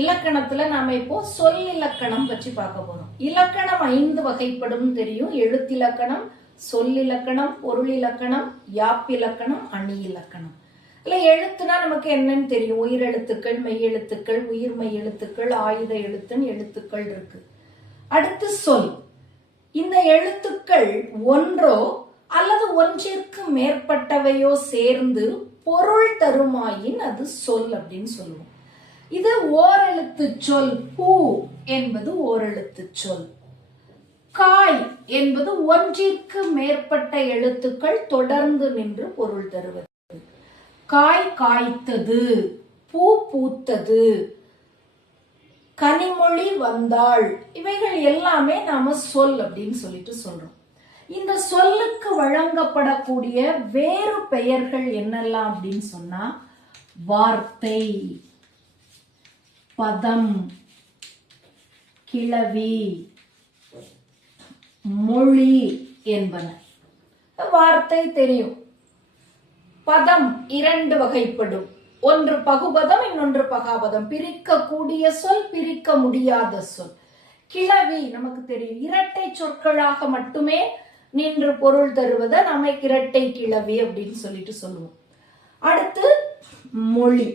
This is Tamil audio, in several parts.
இலக்கணத்துல நாம இப்போ சொல் இலக்கணம் பற்றி பார்க்க போறோம். இலக்கணம் 5 வகைப்படும் தெரியும். எழுத்திலக்கணம், சொல்லிலக்கணம், பொருள் இலக்கணம், யாப்பிலக்கணம், அணி இலக்கணம். இல்ல எழுத்துனா நமக்கு என்னன்னு தெரியும். உயிரெழுத்துக்கள், மெய்யெழுத்துக்கள், உயிர்மெய் எழுத்துக்கள், ஆயுத எழுத்துன்னு எழுத்துக்கள் இருக்கு. அடுத்து சொல். இந்த எழுத்துக்கள் ஒன்றோ அல்லது ஒன்றிற்கு மேற்பட்டவையோ சேர்ந்து பொருள் தருமாயின் அது சொல் அப்படின்னு சொல்லுவோம். இது ஓரெழுத்து சொல். பூ என்பது ஓரெழுத்து சொல். காய் என்பது ஒன்றிற்கு மேற்பட்ட எழுத்துக்கள் தொடர்ந்து நின்று பொருள் தருவது. காய் காய்த்தது, பூ பூத்தது, கனிமொழி வந்தாள், இவைகள் எல்லாமே நாம சொல் அப்படின்னு சொல்லிட்டு சொல்றோம். இந்த சொல்லுக்கு வழங்கப்படக்கூடிய வேறு பெயர்கள் என்னெல்லாம் அப்படின்னு சொன்னா வார்த்தை, பதம், கிளவி, மொழி என்பன. வார்த்தை தெரியும். பதம் 2 வகைப்படும். ஒன்று பகுபதம், இன்னொன்று பகாபதம். பிரிக்கக்கூடிய சொல், பிரிக்க முடியாத சொல். கிளவி நமக்கு தெரியும். இரட்டை சொற்களாக மட்டுமே நின்று பொருள் தருவதை நம்ம இரட்டை கிளவி அப்படின்னு சொல்லிட்டு சொல்லுவோம். அடுத்து மொழி.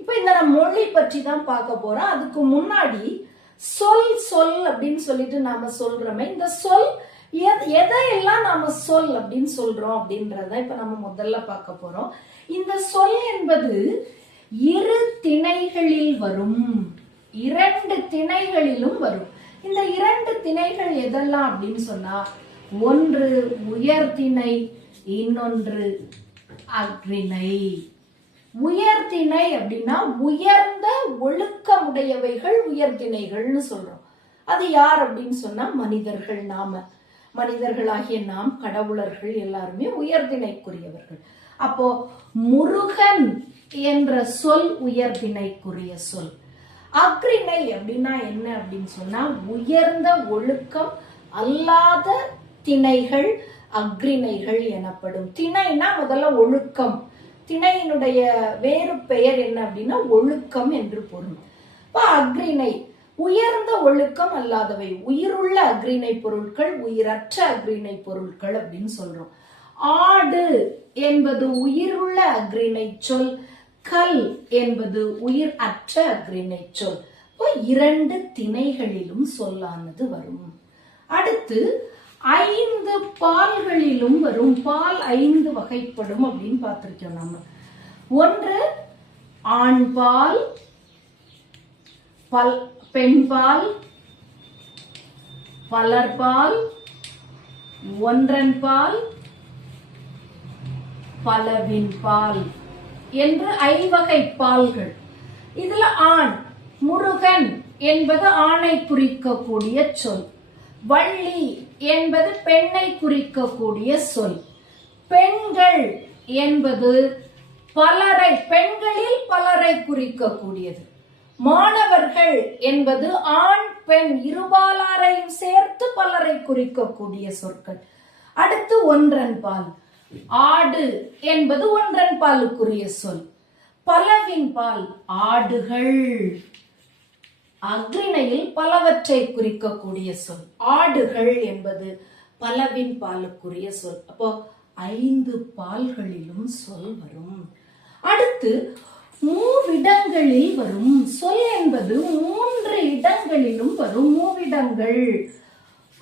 இப்ப இந்த மொழி பற்றி தான் பார்க்க போறோம். அதுக்கு முன்னாடி சொல் சொல் அப்படின்னு சொல்லிட்டு நாம சொல்றோமே, இந்த சொல் எதையெல்லாம் நாம சொல் அப்படின்னு சொல்றோம் அப்படின்றத இப்ப நம்ம முதல்ல பார்க்க போறோம். இந்த சொல் என்பது இரு திணைகளில் வரும். 2 திணைகளிலும் வரும். இந்த 2 திணைகள் எதெல்லாம் அப்படின்னு சொன்னா, ஒன்று உயர்திணை, இன்னொன்று அஃறிணை. உயர்திணை அப்படின்னா உயர்ந்த ஒழுக்கமுடையவைகள் உயர்திணைகள்னு சொல்றோம். அது யார் அப்படின்னு சொன்னா மனிதர்கள். மனிதர்களாகிய நாம், கடவுளர்கள் எல்லாருமே உயர்திணைக்குரியவர்கள். அப்போ முருகன் என்ற சொல் உயர்திணைக்குரிய சொல். அஃறிணை அப்படின்னா என்ன அப்படின்னு சொன்னா உயர்ந்த ஒழுக்கம் அல்லாத திணைகள் அஃறிணைகள் எனப்படும். திணைனா முதல்ல ஒழுக்கம். திணையினுடைய வேறு பெயர் என்ன அப்படின்னா ஒழுக்கம் என்று பொருள். அஃறிணை உயர்ந்த ஒழுக்கம் அல்லாதவை. உயிருள்ள அஃறிணை பொருட்கள், உயிரற்ற அஃறிணை பொருட்கள் அப்படின்னு சொல்றோம். ஆடு என்பது உயிருள்ள அஃறிணை சொல். கல் என்பது உயிர் அற்ற அஃறிணை சொல். 2 திணைகளிலும் சொல்லானது வரும். அடுத்து 5 பால்களிலும் வரும். பால் 5 வகைப்படும் அப்படின்னு பார்த்திருக்கோம் நம்ம. ஒன்று ஆண்பால், பெண்பால், பலர்பால், ஒன்றன்பால், பலவின்பால் என்று 5 வகை பால்கள். இதுல ஆண், முருகன் என்பது ஆணை குறிக்கக்கூடிய சொல். வள்ளி என்பது பெண்ணை குறிக்கக்கூடிய சொல். பெண்கள் என்பது பலரை, பெண்களில் பலரை குறிக்கக்கூடியது. மாணவர்கள் என்பது ஆண் பெண் இருபாலாரையும் சேர்த்து பலரை குறிக்கக்கூடிய சொற்கள். அடுத்து ஒன்றன்பால். ஆடு என்பது ஒன்றன் பாலுக்குரிய சொல். பலவின்பால் ஆடுகள். அஃறிணையில் பலவற்றை குறிக்கக்கூடிய சொல். ஆடுகள் என்பது பலவின் பாலுக்குரிய சொல். அப்போ 5 பால்களிலும் சொல் வரும். அடுத்து மூவிடங்களில் வரும். சொல் என்பது 3 இடங்களிலும் வரும். மூவிடங்கள்.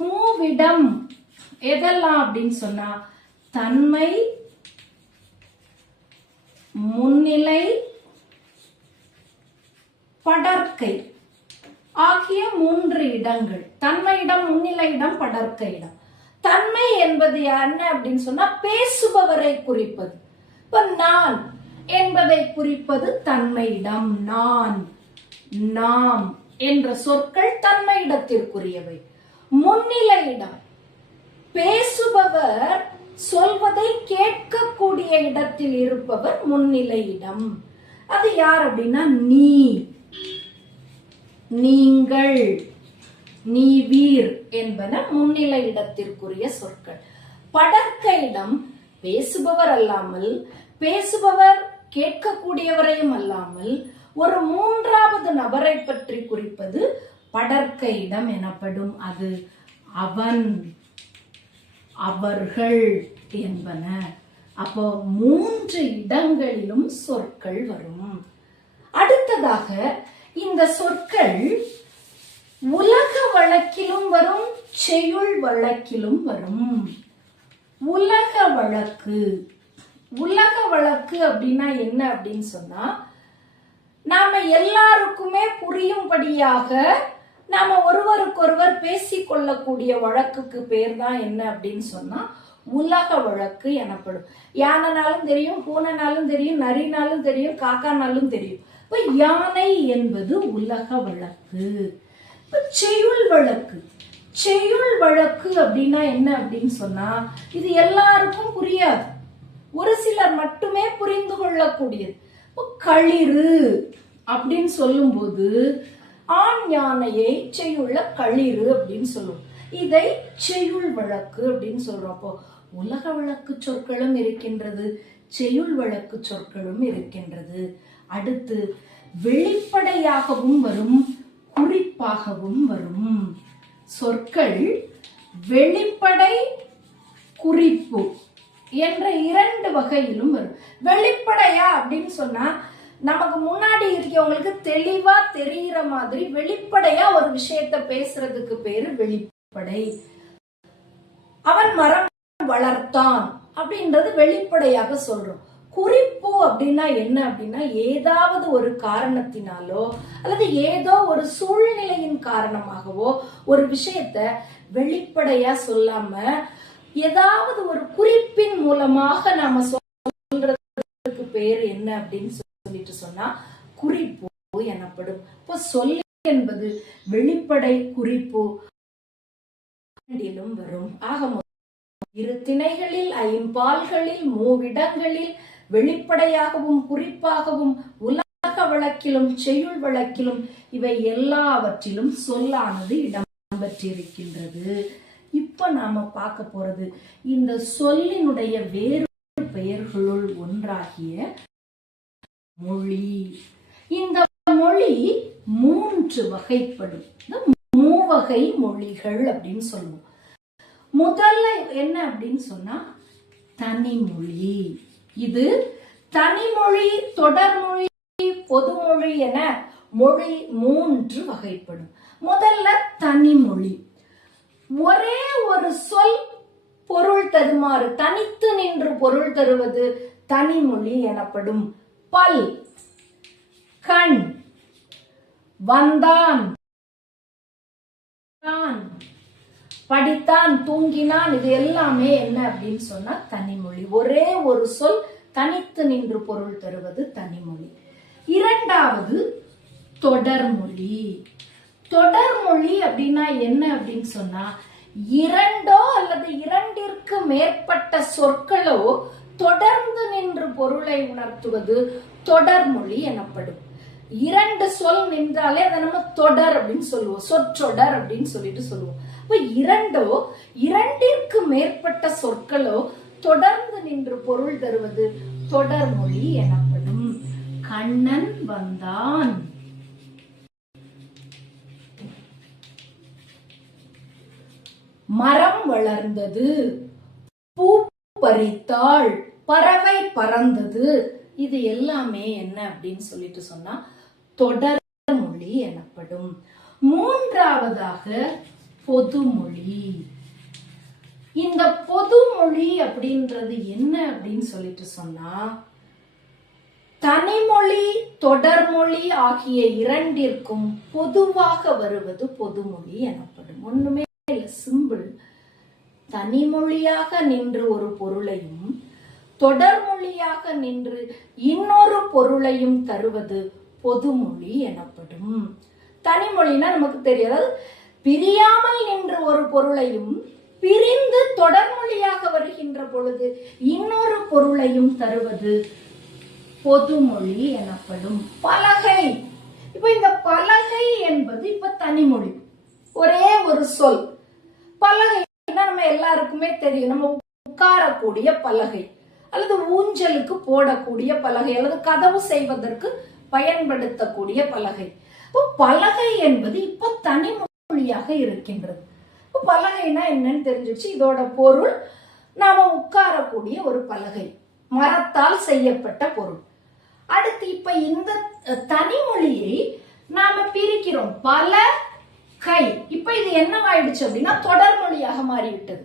மூவிடம் எதெல்லாம் அப்படின்னு சொன்னா தன்மை, முன்னிலை, படர்க்கை ஆகிய 3 இடங்கள். தன்மையிடம், முன்னிலையிடம், படர்க்கை இடம். தன்மை என்பது என்ன அப்படின்னு சொன்னா பேசுபவரை குறிப்பது. இப்ப நான் என்பதை குறிப்பது தன்மையிடம். நான், நாம் என்ற சொற்கள் தன்மையிடத்திற்குரியவை. முன்னிலையிடம் பேசுபவர் சொல்வதை கேட்கக்கூடிய இடத்தில் இருப்பவர் முன்னிலையிடம். அது யார் அப்படின்னா நீ, நீங்கள், நீவீர் என்பன முன்னிலை இடத்திற்குரிய சொற்கள். படர்க்கையிடம் பேசுபவர் அல்லாமல், பேசுபவர் கேட்கக்கூடியவரையும் அல்லாமல் ஒரு மூன்றாவது நபரை பற்றி குறிப்பது படர்க்க இடம் எனப்படும். அது அவன், அவர்கள் என்பன. அப்போ 3 இடங்களிலும் சொற்கள் வரும். அடுத்ததாக இந்த சொற்கள் உலக வழக்கிலும் வரும், செய்யுள் வழக்கிலும் வரும். உலக வழக்கு, உலக வழக்கு அப்படின்னா என்ன அப்படின்னு சொன்னா, நாம எல்லாருக்குமே புரியும்படியாக நாம ஒருவருக்கொருவர் பேசிக்கொள்ளக்கூடிய வழக்குக்கு பேர் தான் என்ன அப்படின்னு சொன்னா உலக வழக்கு எனப்படும். யானைனாலும் தெரியும், பூனைனாலும் தெரியும், நரினாலும் தெரியும், காக்கானாலும் தெரியும். இப்ப யானை என்பது உலக வழக்கு. இப்ப செய்யுள் வழக்கு, செய்யுள் வழக்கு அப்படின்னா என்ன அப்படின்னு சொன்னா, இது எல்லாருக்கும் புரியாது, ஒரு சிலர் மட்டுமே புரிந்து கொள்ளக்கூடியது. களிறு அப்படின்னு சொல்லும் போது ஆண் யானையை செய்யுள்ள களிறு அப்படின்னு சொல்லுவோம். இதை செய்யுள் வழக்கு அப்படின்னு சொல்றோம். அப்போ உலக வழக்கு சொற்களும் இருக்கின்றது, செய்யுள் வழக்கு சொற்களும் இருக்கின்றது. அடுத்து வெளிப்படையாகவும் வரும், குறிப்பாகவும் வரும். சொற்கள் வெளிப்படை, குறிப்பு என்ற 2 வகையிலும் வரும். வெளிப்படையா அப்படின்னு சொன்னா நமக்கு முன்னாடி இருக்கவங்களுக்கு தெளிவா தெரிகிற மாதிரி வெளிப்படையா ஒரு விஷயத்த பேசுறதுக்கு பேரு வெளிப்படை. அவன் மரம் வளர்த்தான் அப்படின்றது வெளிப்படையாக சொல்றோம். குறிப்பு அப்படின்னா என்ன அப்படின்னா, ஏதாவது ஒரு காரணத்தினாலோ அல்லது ஏதோ ஒரு சூழ்நிலையின் காரணமாகவோ ஒரு விஷயத்த வெளிப்படையா சொல்லாம ஏதாவது ஒரு குறிப்பின் மூலமாக நாம சொல்றதுக்கு பேர் என்ன அப்படின்னு சொல்லிட்டு சொன்னா குறிப்பு எனப்படும். இப்போ சொல் என்பது வெளிப்படை, குறிப்பு வரும். ஆக 2 திணைகளில் 5 மூவிடங்களில் வெளிப்படையாகவும் குறிப்பாகவும் உலக வழக்கிலும் செய்யுள் வழக்கிலும் இவை எல்லாவற்றிலும் சொல்லானது இடம்பெற்றிருக்கின்றது. இப்ப நாம பார்க்க போறது இந்த சொல்லினுடைய வேறு பெயர்களுள் ஒன்றாகிய மொழி. இந்த மொழி 3 வகைப்படும். மூவகை மொழிகள் அப்படின்னு சொல்லுவோம். முதல்ல என்ன அப்படின்னு சொன்னா தனிமொழி. இது தனிமொழி, தொடர்மொழி, பொதுமொழி என மொழி 3 வகைப்படும். முதல்ல தனிமொழி. ஒரே ஒரு சொல் பொருள் தருமாறு தனித்து நின்று பொருள் தருவது தனிமொழி எனப்படும். பல், கண், வந்தான், படித்தான், தூங்கினான், இது எல்லாமே என்ன அப்படின்னு சொன்னா தனிமொழி. ஒரே ஒரு சொல் தனித்து நின்று பொருள் தருவது தனிமொழி. இரண்டாவது தொடர்மொழி. தொடர்மொழி அப்படின்னா என்ன அப்படின்னு சொன்னா, 2 அல்லது 2ற்கு மேற்பட்ட சொற்களோ தொடர்ந்து நின்று பொருளை உணர்த்துவது தொடர்மொழி எனப்படும். 2 சொல் நின்றாலே அதை நம்ம தொடர் அப்படின்னு சொல்லுவோம், சொற்றொடர் அப்படின்னு சொல்லிட்டு சொல்லுவோம். அப்ப 2ற்கு மேற்பட்ட சொற்களோ தொடர்ந்து நின்று பொருள் தருவது தொடர்மொழி எனப்படும். கண்ணன் வந்தான், மரம் வளர்ந்தது, பூ பறித்தாள், பறவை பறந்தது, இது எல்லாமே என்ன அப்படின்னு சொல்லிட்டு சொன்னா தொடர்மொழி எனப்படும். மூன்றாவதாக பொதுமொழி. இந்த பொதுமொழி அப்படின்றது என்ன அப்படின்னு சொல்லிட்டு சொன்னா, தனிமொழி தொடர்மொழி ஆகிய 2ற்கும் பொதுவாக வருவது பொதுமொழி எனப்படும். ஒண்ணுமே சிம்பிள். தனிமொழியாக நின்று ஒரு பொருளையும் தொடர்மொழியாக நின்று இன்னொரு பொருளையும் தருவது பொதுமொழி எனப்படும். தனிமொழினா நமக்கு தெரியாது, பிரியாமல் நின்று ஒரு பொருளையும் பிரிந்து தொடர்மொழியாக வருகின்ற பொழுது இன்னொரு பொருளையும் தருவது பொதுமொழி எனப்படும். பலகை. இப்ப இந்த பலகை என்பது இப்ப தனிமொழி, ஒரே ஒரு சொல். பலகைனா நம்ம எல்லாருக்குமே தெரியும், நம்ம உட்காரக்கூடிய பலகை அல்லது ஊஞ்சலுக்கு போடக்கூடிய பலகை அல்லது கதவு செய்வதற்கு பயன்படுத்தக்கூடிய பலகை. இப்போ பலகை என்பது இப்ப தனிமொழியாக இருக்கின்றது. இப்போ பலகைனா என்னன்னு தெரிஞ்சிச்சு. இதோட பொருள் நாம உட்காரக்கூடிய ஒரு பலகை, மரத்தால் செய்யப்பட்ட பொருள். அடுத்து இப்ப இந்த தனிமொழியை நாம பிரிக்கிறோம், பல கை. இப்ப இது என்னவாயிடுச்சு அப்படின்னா தொடர்மொழியாக மாறிவிட்டது.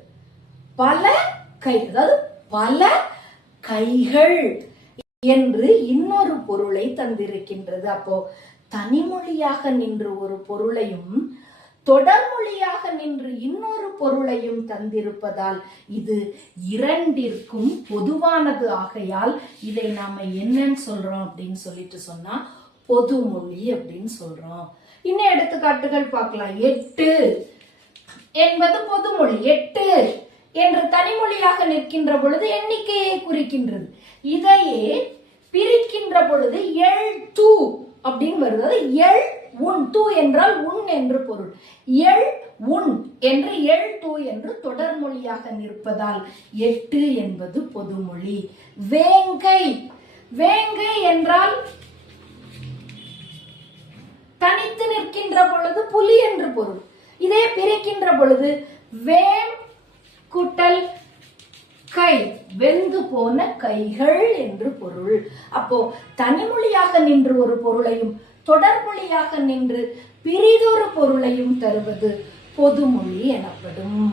பல கை, அதாவது பல கைகள் என்று இன்னொரு பொருளை தந்திருக்கின்றது. அப்போ தனிமொழியாக நின்று ஒரு பொருளையும் தொடர்மொழியாக நின்று இன்னொரு பொருளையும் தந்திருப்பதால் இது இரண்டிற்கும் பொதுவானது. ஆகையால் இதை நாம என்னன்னு சொல்றோம் அப்படின்னு சொல்லிட்டு சொன்னா பொதுமொழி அப்படின்னு சொல்றோம். இன்னும் எடுத்துக்காட்டுகள் பார்க்கலாம். 8 என்பது பொதுமொழி. 8 என்று தனிமொழியாக நிற்கின்ற பொழுது எண்ணிக்கையை குறிக்கின்றது. இதையே பிரிக்கின்ற பொழுது எள் தூ அப்படின்னு வருது. எள் உன், தூ என்றால் உன் என்று பொருள். எள் உன் என்று எள் தூ என்று தொடர்மொழியாக நிற்பதால் 8 என்பது பொதுமொழி. வேங்கை, வேங்கை என்றால் தனித்து நிற்கின்ற பொழுது புலி என்று பொருள். இதே பிரிக்கின்ற பொழுது வேம் கூட்டல் கை, வெந்து போன கைகள் என்று பொருள். அப்போ தனிமொழியாக நின்று ஒரு பொருளையும் தொடர்மொழியாக நின்று பிரிதொரு பொருளையும் தருவது பொதுமொழி எனப்படும்.